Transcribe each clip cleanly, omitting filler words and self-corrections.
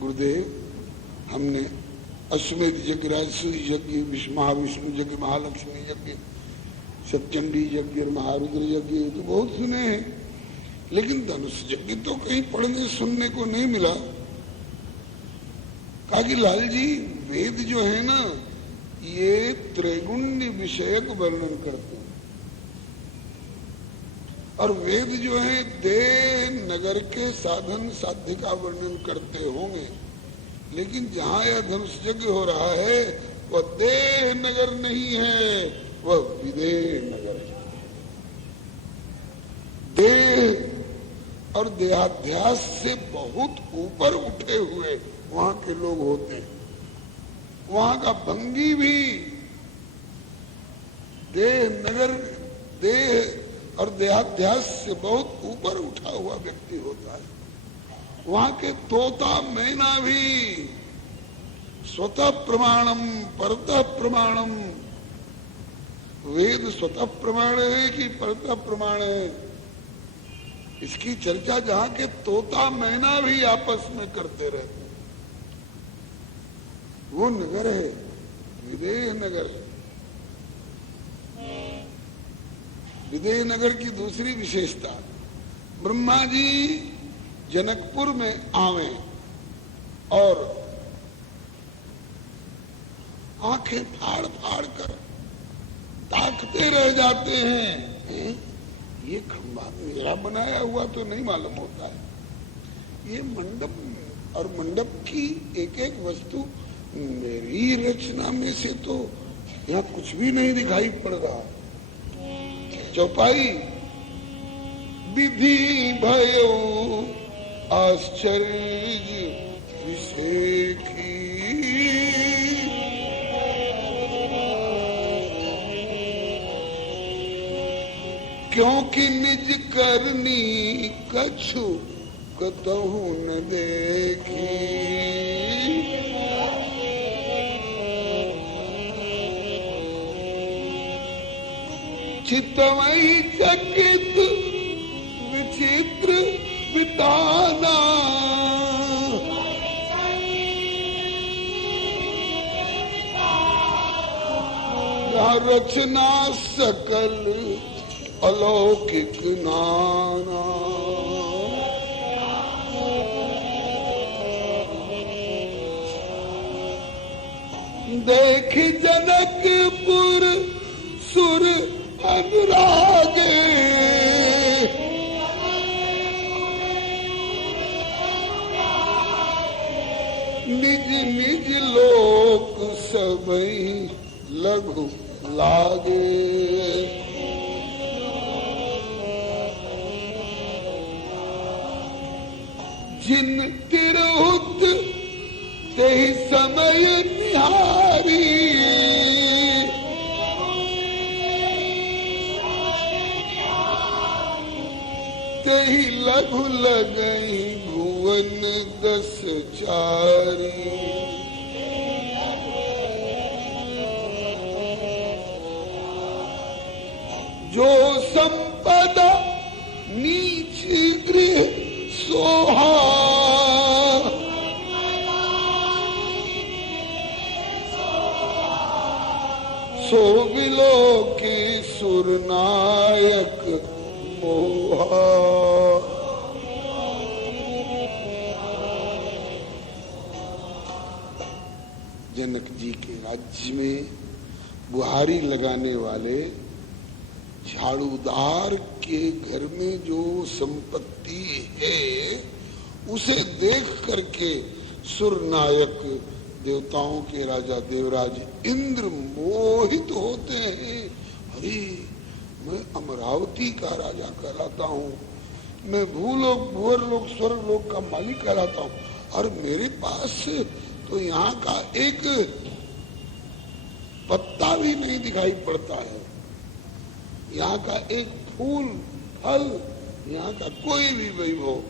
गुरुदेव, हमने अश्वमेध यज्ञ, राजसूय यज्ञ, महाविष्णु यज्ञ, महालक्ष्मी यज्ञ, सप्तचंडी यज्ञ और महारुद्र यज्ञ तो बहुत सुने हैं, लेकिन धनुष यज्ञ तो कहीं पढ़ने सुनने को नहीं मिला। कहा कि लाल जी, वेद जो है ना, ये त्रैगुण्य विषयक वर्णन करते हैं, और वेद जो है देह नगर के साधन साध्य का वर्णन करते होंगे, लेकिन जहां यह धनुष यज्ञ हो रहा है वह देह नगर नहीं है, वह विदेह नगर है। देह और देहाध्यास से बहुत ऊपर उठे हुए वहां के लोग होते हैं। वहां का भंगी भी देह नगर, देह और देहाध्यास से बहुत ऊपर उठा हुआ व्यक्ति होता है। वहां के तोता मैना भी स्वतः प्रमाणम परतः प्रमाणम, वेद स्वतः प्रमाण है कि परतः प्रमाण है, इसकी चर्चा जहां के तोता मैना भी आपस में करते रहते हैं, वो नगर है विदेह नगर। विदेह नगर की दूसरी विशेषता, ब्रह्मा जी जनकपुर में आवे और आंखें फाड़ फाड़ कर ताकते रह जाते हैं। ये खंबा मेरा बनाया हुआ तो नहीं मालूम होता है, ये मंडप और मंडप की एक एक वस्तु मेरी रचना में से तो यहाँ कुछ भी नहीं दिखाई पड़ रहा। चौपाई विधि भयो आश्चर्य विषेखी, क्योंकि निज करनी कछु कतहु न देखी। चितमयी चकित विचित्र विताना, रचना सकल अलौकिक नाना। देख जनकपुर सुर अनुरागे, निज निज लोक सबई लघु लागे। जिन तिरहुत तेहि समय निहारी, तेहि लघु लगई भुवन दस चारी। जो संपदा नीच गृह सोहा, सो विलोकी सुरनायक मोहा। जनक जी के राज्य में बुहारी लगाने वाले झाड़ूदार के घर में जो संपत्ति है, उसे देख करके सुरनायक देवताओं के राजा देवराज इंद्र मोहित होते हैं। अरे, मैं अमरावती का राजा कहलाता हूँ, मैं भूलोक भूवर्लोक स्वर्गलोक का मालिक कहलाता हूँ, और मेरे पास तो यहाँ का एक पत्ता भी नहीं दिखाई पड़ता है, यहाँ का एक फूल फल, यहाँ का कोई भी वैभव,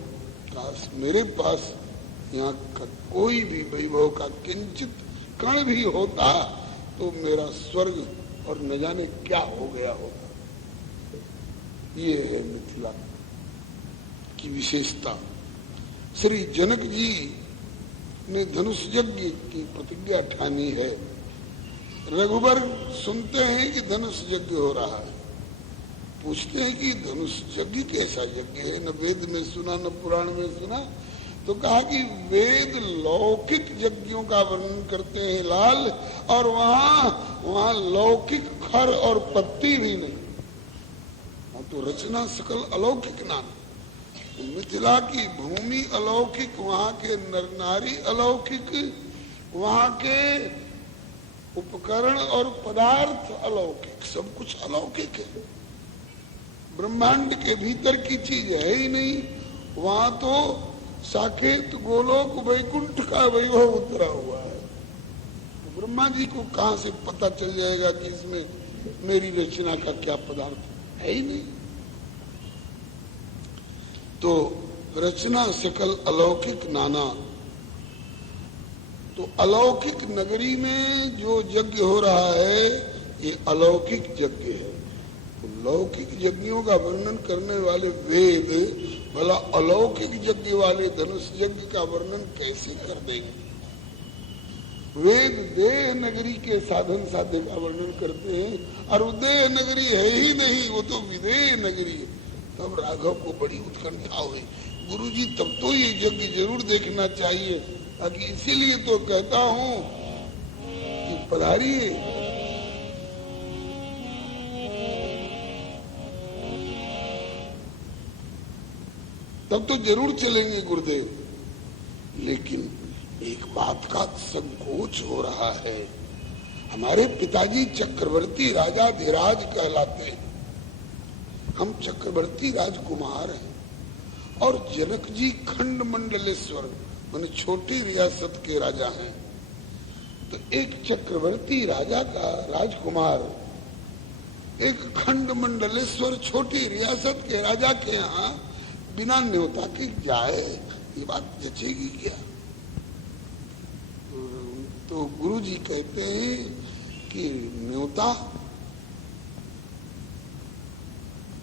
काश मेरे पास यहाँ का कोई भी वैभव का किंचित कण भी होता तो मेरा स्वर्ग और न जाने क्या हो गया होता। ये है मिथिला की विशेषता। श्री जनक जी ने धनुष यज्ञ की प्रतिज्ञा ठानी है। रघुबर सुनते हैं कि धनुष यज्ञ हो रहा है, पूछते हैं कि धनुष यज्ञ कैसा यज्ञ है, न वेद में सुना न पुराण में सुना। तो कहा कि वेद लौकिक यज्ञों का वर्णन करते हैं लाल, और वहां लौकिक खर और पत्ती भी नहीं, वहां तो रचना सकल अलौकिक नाम। मिथिला की भूमि अलौकिक, वहां के नर नारी अलौकिक, वहां के उपकरण और पदार्थ अलौकिक, सब कुछ अलौकिक है। ब्रह्मांड के भीतर की चीज है ही नहीं। वहां तो साकेत गोलोक वैकुंठ का वैभव उतरा हुआ है। तो ब्रह्मा जी को कहां से पता चल जाएगा कि इसमें मेरी रचना का क्या पदार्थ है ही नहीं। तो रचना सकल अलौकिक नाना। तो अलौकिक नगरी में जो यज्ञ हो रहा है ये अलौकिक यज्ञ है। तो लौकिक यज्ञों का वर्णन करने वाले वेद भला अलौकिक यज्ञ वाले धनुष यज्ञ का वर्णन कैसे कर देंगे। वेद देह नगरी के साधन साध्य का वर्णन करते हैं, और वो देह नगरी है ही नहीं, वो तो विदेह नगरी है। तब राघव को बड़ी उत्कंठा हुई, गुरुजी तब तो ये यज्ञ जरूर देखना चाहिए। ताकि इसीलिए तो कहता हूं कि पधारिए। तब तो जरूर चलेंगे गुरुदेव, लेकिन एक बात का संकोच हो रहा है। हमारे पिताजी चक्रवर्ती राजा धीराज कहलाते हैं, हम चक्रवर्ती राजकुमार हैं, और जनक जी खंड मंडलेश्वर माने छोटी रियासत के राजा हैं। तो एक चक्रवर्ती राजा का राजकुमार एक खंड मंडलेश्वर छोटी रियासत के राजा के यहाँ बिना न्योता के जाए, ये बात जचेगी क्या। तो गुरु जी कहते हैं कि न्योता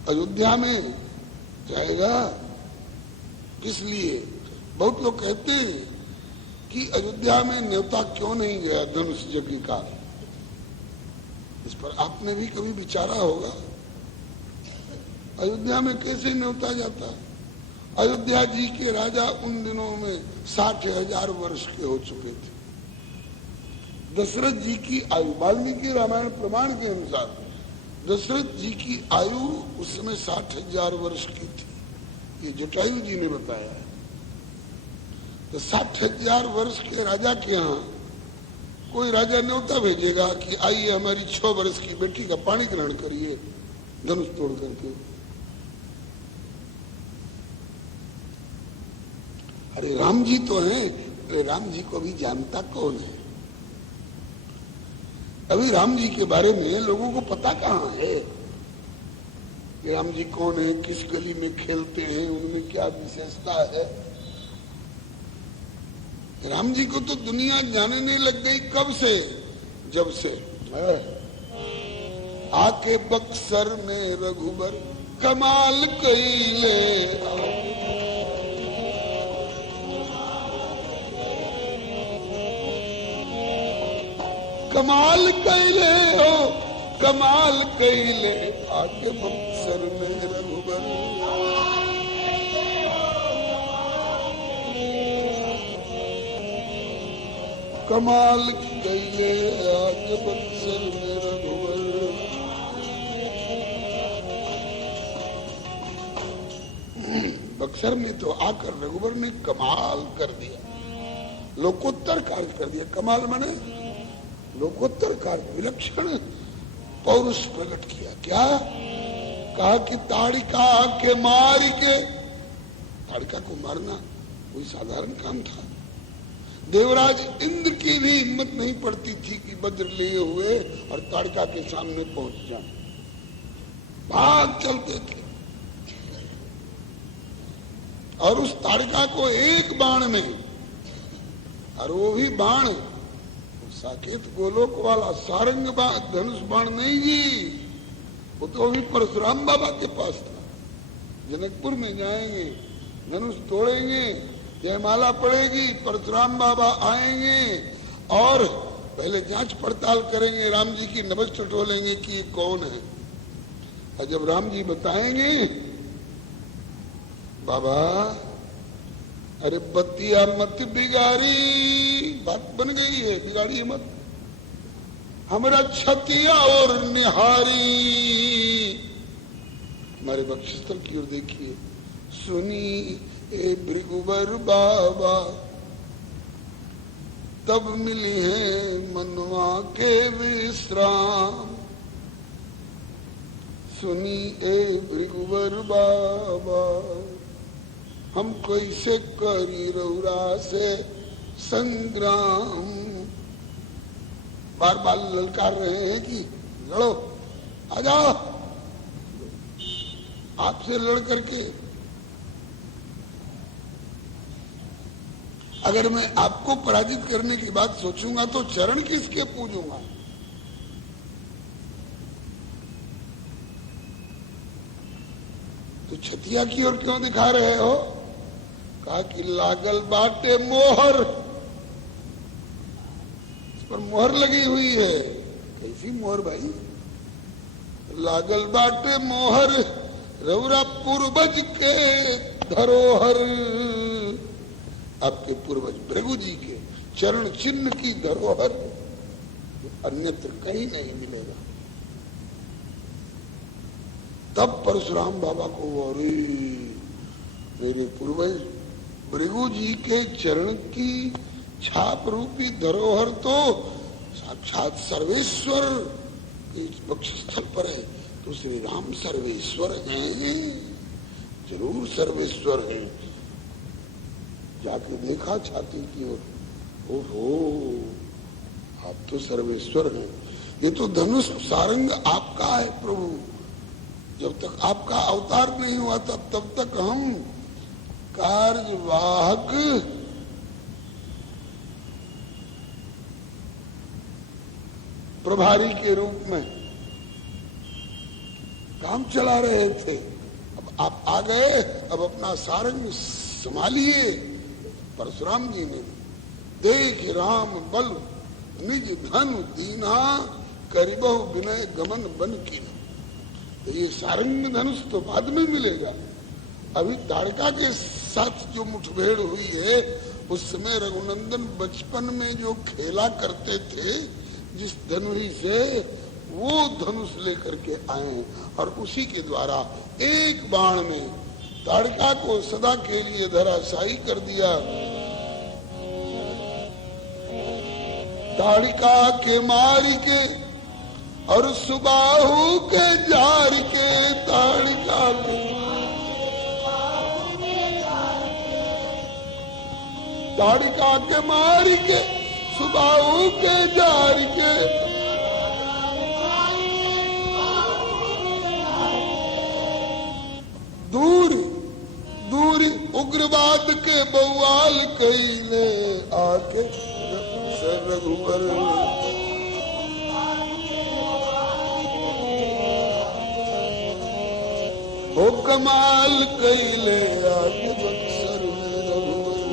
अयोध्या में जाएगा, किस लिए। बहुत लोग कहते हैं कि अयोध्या में न्योता क्यों नहीं गया धनुष यज्ञ का। इस पर आपने भी कभी विचारा होगा, अयोध्या में कैसे न्योता जाता। अयोध्या जी के राजा उन दिनों में 60,000 वर्ष के हो चुके थे। दशरथ जी की आयु वाल्मीकि रामायण प्रमाण के अनुसार दशरथ जी की आयु उस समय 60,000 वर्ष की थी, ये जटायु जी ने बताया है। तो 60,000 वर्ष के राजा के यहाँ कोई राजा न्योता भेजेगा कि आइए हमारी 6 वर्ष की बेटी का पानी ग्रहण करिए धनुष तोड़ करके। अरे राम जी तो हैं, अरे राम जी को अभी जानता कौन है। अभी राम जी के बारे में लोगों को पता कहाँ है। राम जी कौन है, किस गली में खेलते हैं, उनमें क्या विशेषता है। राम जी को तो दुनिया जानने लग गई कब से, जब से आके बक्सर में रघुबर कमाल कईले। कमाल कैले हो कमाल कैले आके बक्सर में रघुबर। कमाल कैले आके बक्सर में रघुबर। बक्सर में तो आकर रघुबर ने कमाल कर दिया, लोकोत्तर कार्य कर दिया। कमाल माने लोकोत्तर कार्य, विलक्षण पौरुष प्रकट किया। क्या कहा कि ताड़िका के मार के, ताड़िका को मारना कोई साधारण काम था। देवराज इंद्र की भी हिम्मत नहीं पड़ती थी कि वज्र लिए हुए और ताड़िका के सामने पहुंच जाए, भाग चलते थे। और उस ताड़िका को एक बाण में, और वो भी बाण साकेत गोलोक वाला सारंग बाण, धनुष बाण नहीं जी, वो तो अभी परशुराम बाबा के पास था। जनकपुर में जाएंगे, धनुष तोड़ेंगे जयमाला पड़ेगी, परशुराम बाबा आएंगे और पहले जांच पड़ताल करेंगे, राम जी की नब्ज टटोलेंगे कि ये कौन है। और जब राम जी बताएंगे, बाबा अरे बत्तिया मत बिगाड़ी, बात बन गई है, बिगाड़ी मत, हमारा छतिया और निहारी, हमारे वक्षस्थल की ओर देखिए। सुनी ए भृगुवर बाबा, तब मिली है मनवा के विश्राम। सुनी ए भृगुवर बाबा, हम कैसे करी रौरा से संग्राम। बार बार ललकार रहे हैं कि लड़ो, आ जाओ, आपसे लड़ करके अगर मैं आपको पराजित करने की बात सोचूंगा तो चरण किसके पूजूंगा। तो छतिया की ओर क्यों दिखा रहे हो? कहा कि लागल बाटे मोहर, इस पर मोहर लगी हुई है। कैसी मोहर भाई? लागल बाटे मोहर, रौरा पूर्वज के धरोहर, आपके पूर्वज भृगु जी के चरण चिन्ह की धरोहर अन्यत्र कहीं नहीं मिलेगा। तब परशुराम बाबा को, अरे मेरे पूर्वज भृगु जी के चरण की छाप रूपी धरोहर तो साक्षात सर्वेश्वर के वक्षस्थल पर है, तो श्री राम सर्वेश्वर हैं, जरूर सर्वेश्वर हैं। जाके देखा छाती की ओर, ओहो आप तो सर्वेश्वर हैं। ये तो धनुष सारंग आपका है प्रभु, जब तक आपका अवतार नहीं हुआ तब तक हम कार्यवाहक प्रभारी के रूप में काम चला रहे थे। अब आप आ गए, अब अपना सारंग संभालिए। परशुराम जी ने देख राम बल निज धन दीना, करिबहु विनय गमन बन की। तो ये सारंग धनुष तो बाद में मिलेगा। अभी ताड़का के साथ जो मुठभेड़ हुई है, उस समय रघुनंदन बचपन में जो खेला करते थे जिस धनुष से, वो धनुष लेकर के आए और उसी के द्वारा एक बाण में ताड़का को सदा के लिए धराशायी कर दिया। ताड़िका के मारी के और सुबाहु के जार के, ताड़िका के ताड़िका के मारी के सुबाहु के जार के, दूर दूर उग्रवाद के बउआल कैले आके रघुवर, हो कमाल कैले आके बक्सर में रघुवर।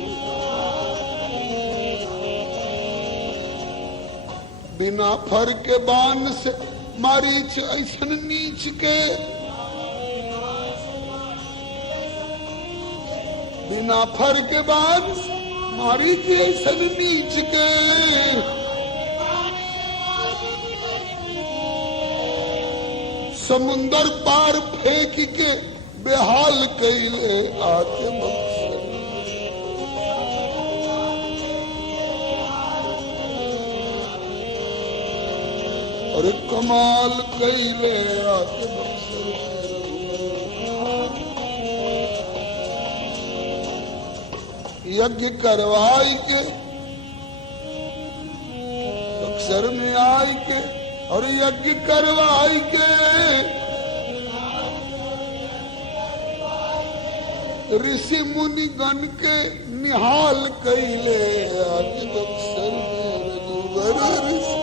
बिना फर के बाण से मारीच ऐसन नीच के, बिना फर के बाण मारीच ऐसन नीच के, समुंदर पार फेंक के बेहाल कैले आके बक्सर। और कमाल कैले आके बक्सर। यज्ञ करवाई के बक्सर में आई के, और यज्ञ करवाई के ऋषि मुनि गण के निहाल कैले आके बक्सर में रघुवर ऋषि।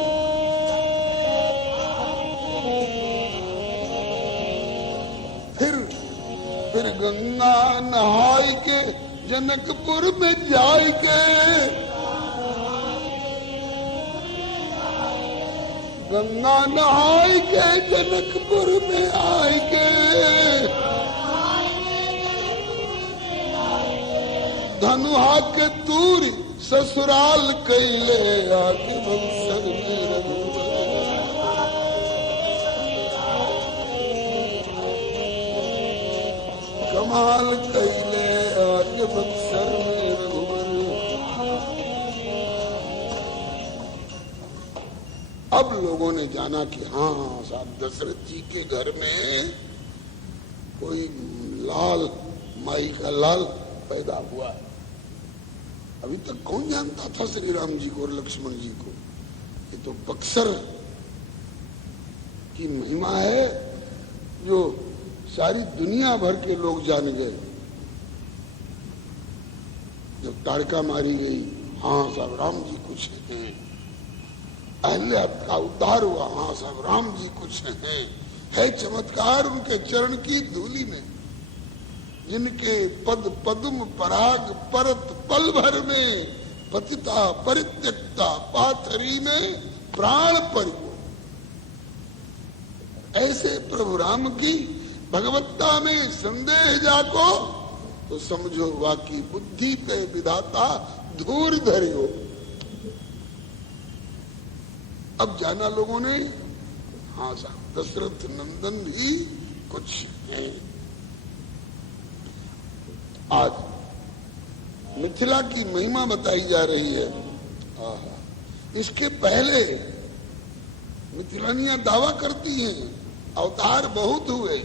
फिर गंगा नहाई के जनकपुर में जाय के गंगा नहाय के जनकपुर में आय के धनुहा के तूर ससुराल कैले आके बंसर में रघुवर कमाल कैले आके बंसर में रघुवर। अब लोगों ने जाना कि हाँ साहब दशरथ जी के घर में कोई लाल माई का लाल पैदा हुआ है। अभी तक कौन जानता था श्री राम जी को और लक्ष्मण जी को? ये तो बक्सर की महिमा है जो सारी दुनिया भर के लोग जान गए। जब ताड़का मारी गई, हाँ साहब राम जी कुछ हैं। अहल्या का उद्धार हुआ, हाँ साहब राम जी कुछ हैं। है चमत्कार उनके चरण की धूलि में, जिनके पद पद्म पराग परत पल भर में पतिता परित्यक्ता पाथरी में प्राण परिवो। ऐसे प्रभु राम की भगवत्ता में संदेह जाको तो समझो वाकी बुद्धि पे विधाता धूर धरियो। अब जाना लोगों ने, हाँ साहब दशरथ नंदन भी कुछ है। आज मिथिला की महिमा बताई जा रही है। इसके पहले मिथिलानियां दावा करती हैं अवतार बहुत हुए।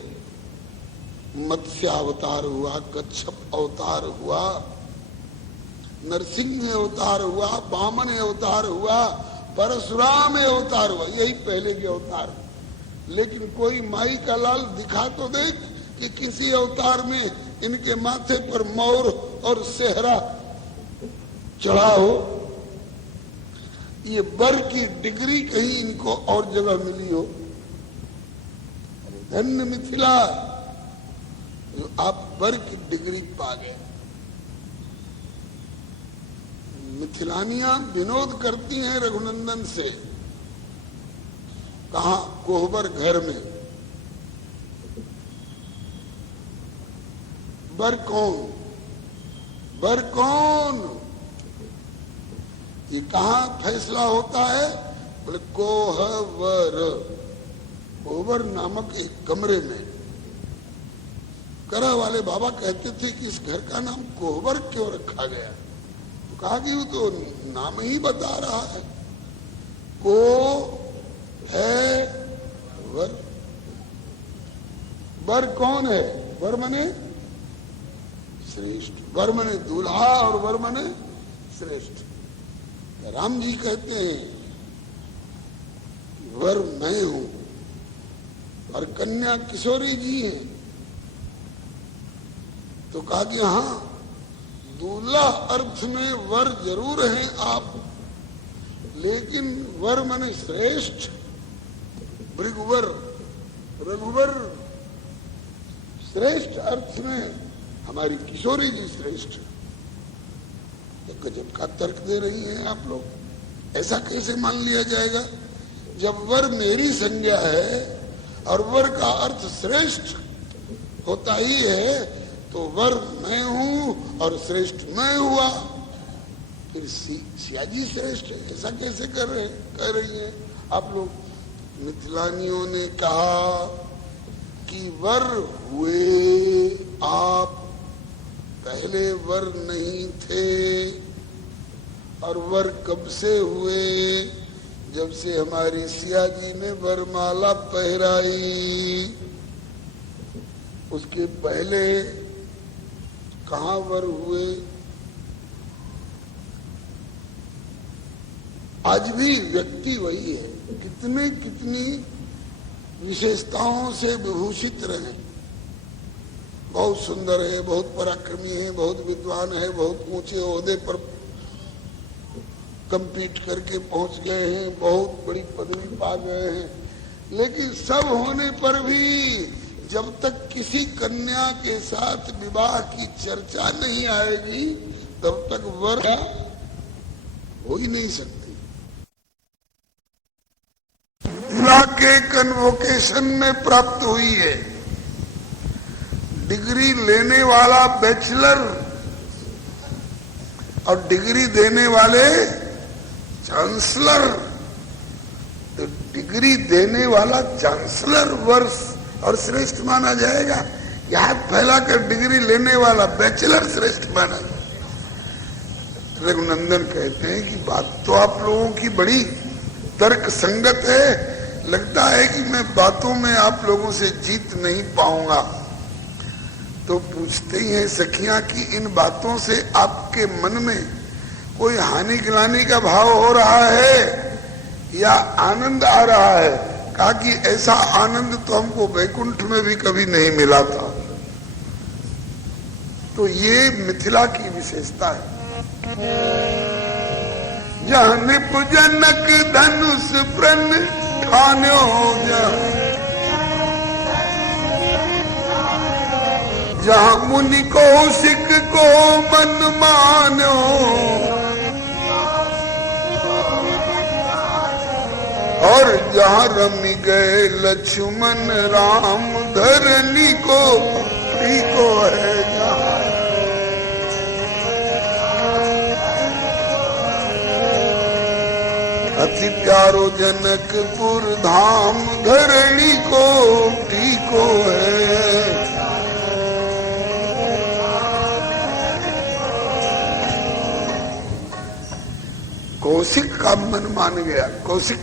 मत्स्य अवतार हुआ, कच्छप अवतार हुआ, नरसिंह अवतार हुआ, वामन अवतार हुआ, परशुराम अवतार हुआ। यही पहले के अवतार। लेकिन कोई माई का लाल दिखा तो देख कि किसी अवतार में इनके माथे पर मोर और सेहरा चढ़ा हो। ये वर की डिग्री कहीं इनको और जगह मिली हो। धन्य मिथिला जो आप वर की डिग्री पा गए। मिथिलानियां विनोद करती हैं रघुनंदन से। कहा? कोहबर घर में। वर कौन? वर कौन? ये कहाँ फैसला होता है? बोले कोहबर। कोहबर नामक एक कमरे में। करह वाले बाबा कहते थे कि इस घर का नाम कोहबर क्यों रखा गया? तो कहा कि वो तो नाम ही बता रहा है, को है वर। वर कौन है? वर मने श्रेष्ठ। वर मने दूल्हा और वर मने श्रेष्ठ। राम जी कहते हैं वर मैं हूं और कन्या किशोरी जी हैं। तो कहा कि हाँ दूल्हा अर्थ में वर जरूर हैं आप, लेकिन वर माने श्रेष्ठ। भृगुवर, रघुवर श्रेष्ठ अर्थ में हमारी किशोरी जी श्रेष्ठ। तो गजब का तर्क दे रही हैं आप लोग। ऐसा कैसे मान लिया जाएगा? जब वर मेरी संज्ञा है और वर का अर्थ श्रेष्ठ होता ही है, तो वर मैं हूं और श्रेष्ठ मैं हुआ। फिर सियाजी श्रेष्ठ है, ऐसा कैसे कह रही है आप लोग? मिथिलानियों ने कहा कि वर हुए आप, पहले वर नहीं थे। और वर कब से हुए? जब से हमारी सिया जी ने वरमाला पहराई। उसके पहले कहाँ वर हुए? आज भी व्यक्ति वही है, कितनी विशेषताओं से विभूषित रहे। बहुत सुंदर है, बहुत पराक्रमी है, बहुत विद्वान है, बहुत ऊंचे ओहदे पर कंपीट करके पहुंच गए हैं, बहुत बड़ी पदवी पा गए हैं। लेकिन सब होने पर भी जब तक किसी कन्या के साथ विवाह की चर्चा नहीं आएगी तब तक वर हो ही नहीं सकती। जिला के कन्वोकेशन में प्राप्त हुई है। डिग्री लेने वाला बैचलर और डिग्री देने वाले चांसलर। तो डिग्री देने वाला चांसलर वर्ष और श्रेष्ठ माना जाएगा, हाथ फैलाकर डिग्री लेने वाला बैचलर श्रेष्ठ माना जाएगा। रघुनंदन कहते हैं कि बात तो आप लोगों की बड़ी तर्क संगत है, लगता है कि मैं बातों में आप लोगों से जीत नहीं पाऊंगा। तो पूछते ही हैं सखियां कि इन बातों से आपके मन में कोई हानि गिलानी का भाव हो रहा है या आनंद आ रहा है? कहा कि ऐसा आनंद तो हमको वैकुंठ में भी कभी नहीं मिला था। तो ये मिथिला की विशेषता है। जहाँ नृप जनक धनुष प्रण ठान्यो, जहाँ मुनि कौशिक को मन मान्यो, और जहाँ रमी गए लक्ष्मण राम धरनी को है। अति प्यारो जनकपुर धाम धरणी को ठीको है। कौशिक का मन मान गया। कौशिक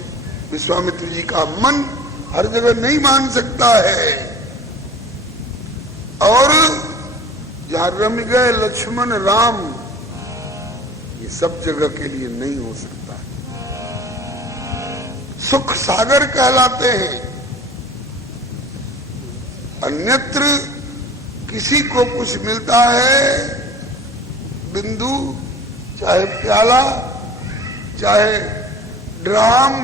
विश्वामित्र जी का मन हर जगह नहीं मान सकता है, और जहां रम गए लक्ष्मण राम, ये सब जगह के लिए नहीं हो सकता। सुख सागर कहलाते हैं। अन्यत्र किसी को कुछ मिलता है, बिंदु, चाहे प्याला, चाहे ड्राम,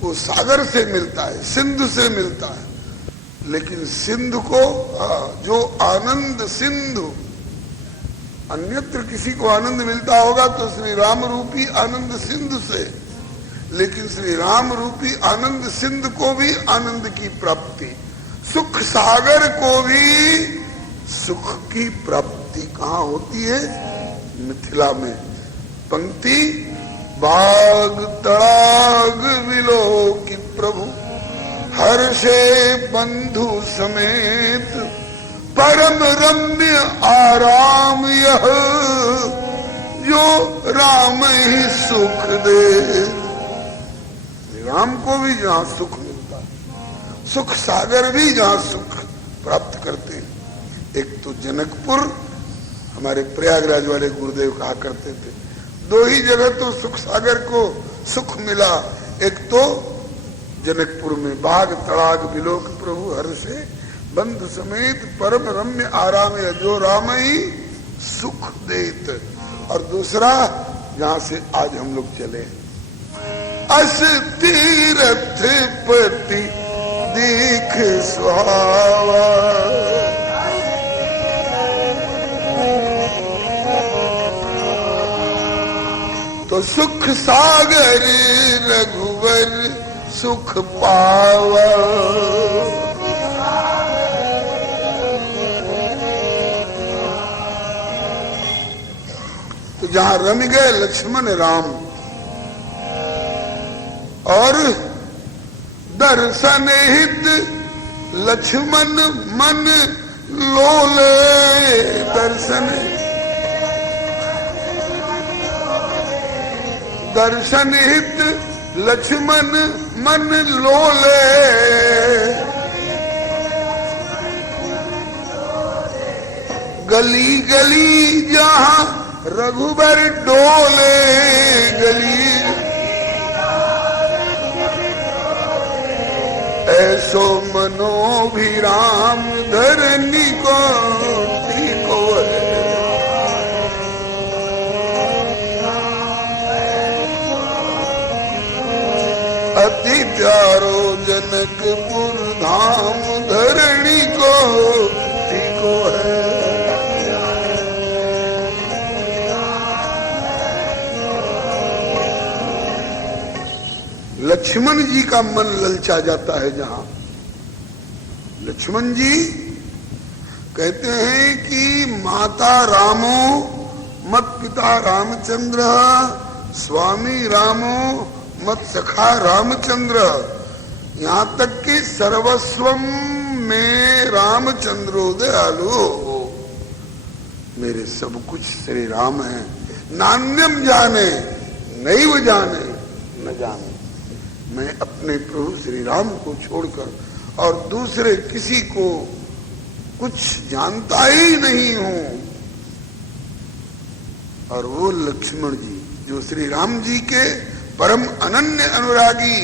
वो सागर से मिलता है, सिंधु से मिलता है। लेकिन सिंधु को, जो आनंद सिंधु, अन्यत्र किसी को आनंद मिलता होगा तो श्री राम रूपी आनंद सिंधु से, लेकिन श्री राम रूपी आनंद सिंधु को भी आनंद की प्राप्ति, सुख सागर को भी सुख की प्राप्ति कहाँ होती है? मिथिला में। पंक्ति, बाग तड़ाग विलोकी प्रभु हर्षे बंधु समेत, परम रम्य आराम यह जो राम ही सुख दे। राम को भी जहाँ सुख मिलता है, सुख सागर भी जहाँ सुख प्राप्त करते हैं। एक तो जनकपुर, हमारे प्रयागराज वाले गुरुदेव कहा करते थे, दो ही जगह तो सुख सागर को सुख मिला। एक तो जनकपुर में बाग तड़ाग विलोक प्रभु हर्षे बंधु समेत परम रम्य आराम है जो राम ही सुख देत, और दूसरा जहां से आज हम लोग चले, अस तीरथ पति दीख सुहावा। तो सुख सागर रघुवर सुख पावा। तो जहां रम गए लक्ष्मण राम, और दर्शन हित लक्ष्मण मन लोले। दर्शन हित लक्ष्मण मन लोले। गली गली जहां रघुबर डोले। गली ऐसो मनोभिराम धरनी को टीको है। अतीत प्यारो जनकपुर धाम धरणी को ठीक है। लक्ष्मण जी का मन ललचा जाता है। जहां लक्ष्मण जी कहते हैं कि माता रामो मत पिता रामचंद्र स्वामी रामो मत सखा रामचंद्र, यहाँ तक कि सर्वस्वम में रामचंद्रो दयालु, मेरे सब कुछ श्री राम है। नान्यम जाने नैव जाने न जाने, मैं अपने प्रभु श्री राम को छोड़कर और दूसरे किसी को कुछ जानता ही नहीं हूं। और वो लक्ष्मण जी जो श्री राम जी के परम अनन्य अनुरागी,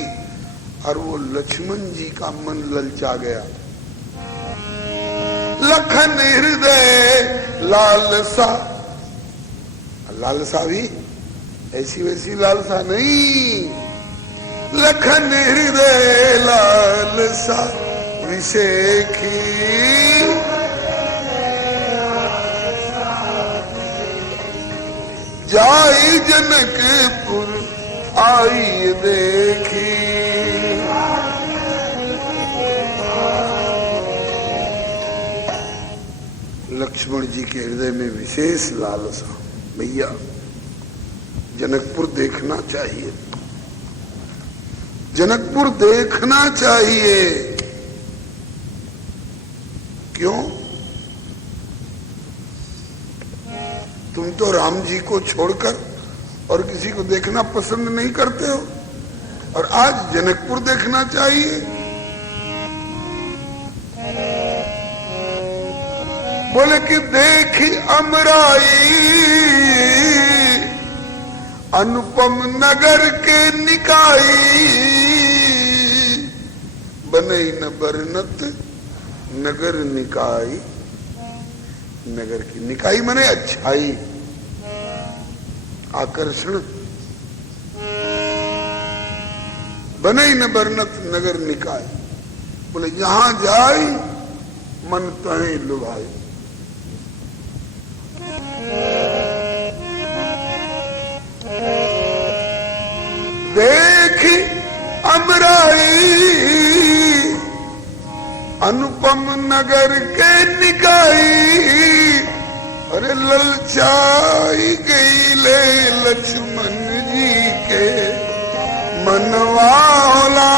और वो लक्ष्मण जी का मन ललचा गया। लखन हृदय लालसा, लालसा भी ऐसी वैसी लालसा नहीं, लखन हृदय लालसा विषेखी, जाई जनकपुर आई देखी। लक्ष्मण जी के हृदय में विशेष लालसा, भैया जनकपुर देखना चाहिए, जनकपुर देखना चाहिए। क्यों? तुम तो राम जी को छोड़कर और किसी को देखना पसंद नहीं करते हो, और आज जनकपुर देखना चाहिए। बोले कि देखी अमराई अनुपम नगर के निकाई, बने न बरनत नगर निकाई। नगर की निकाई माने अच्छाई, आकर्षण। बने न बरनत नगर निकाय, बोले जहां जाए मन तहे लुभाए। देखी अमराई अनुपम नगर के निकाई, अरे ललचाई गई ले लक्ष्मण जी के मनवाला।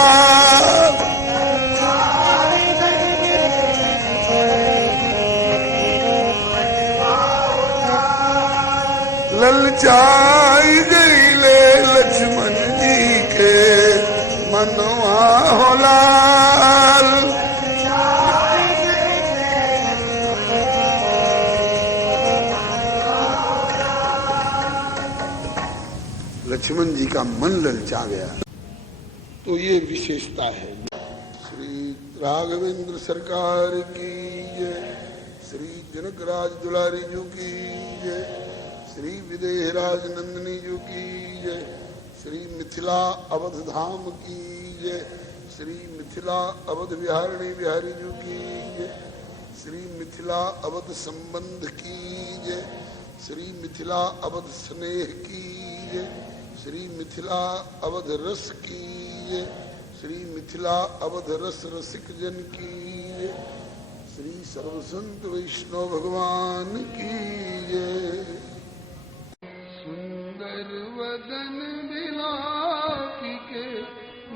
ललचाई गई ले लक्ष्मण जी के मनवाला। लक्ष्मण जी का मन ललचा गया। तो ये विशेषता है। श्री राघवेंद्र सरकार की जय, श्री जनकराज दुलारी जी की जय, श्री विदेहराज नंदिनी जी की जय, श्री मिथिला अवध धाम की जय, श्री मिथिला अवध विहारिणी बिहारी जी की जय, श्री मिथिला अवध संबंध की जय, श्री मिथिला अवध स्नेह की जय, श्री मिथिला अवध रस की जय, श्री मिथिला अवध रस रसिक जन की जय, श्री सर्वसंत वैष्णव भगवान की जय। सुंदर वदन बिलाकी के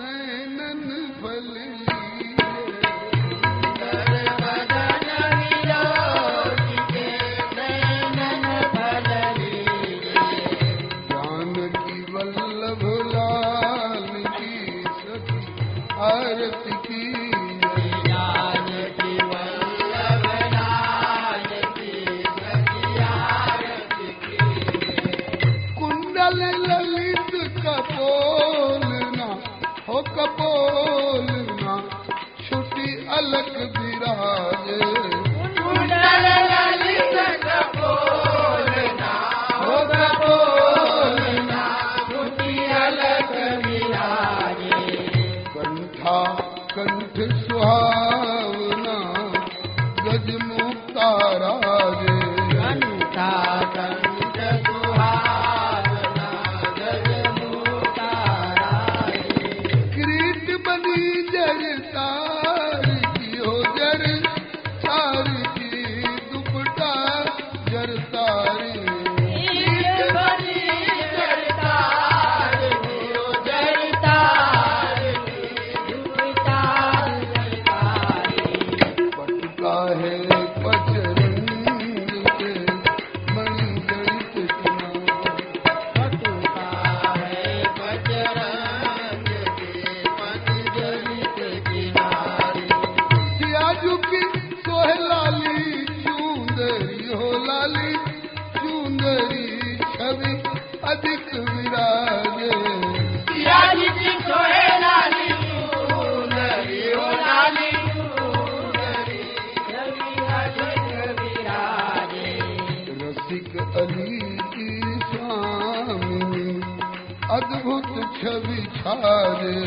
नैनन फल कपोलना छुटी अलग विराजे, कुंडल ललित कपोलना हो कपोलना छुटी अलग विराजे। अधिक विराजे। रसिक अली की स्वामी अद्भुत छवि छाजे।